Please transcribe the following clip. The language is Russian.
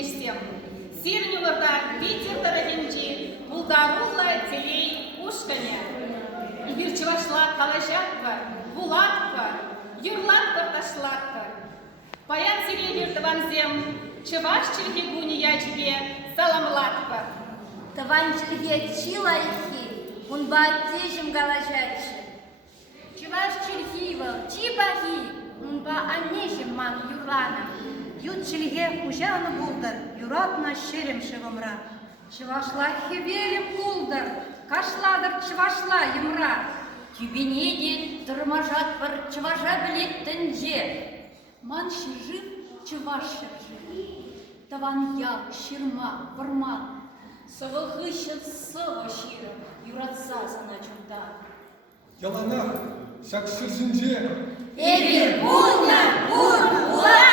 келешсем. Сирнюларда ветер дорогинчи, булдарула телей ушканя. Вирчевашла калашатка, булатка, юрлатка ташлатка. Паян сиренер таванзем, чеваш черегуни ячбе, саламлатка. Таванчылге чилайхи, он батежим галажачы. Чеваш черхива, чибахи, он ба аннежим ман юрлана. Ютчилге хужаны булдыр, юратна шерем шевымра. Чывашла хевелем булдыр, кашладыр чывашла юмра. Тюбенеде тормажат бар чыважа білеттінже. Ман шыржып, чываш шыржып. Таван ял, шырма, варман. Сывылғышын сывы ширы, юратса сана чунда. Ялана, шак шыржынже. Эбир булна, бур, була!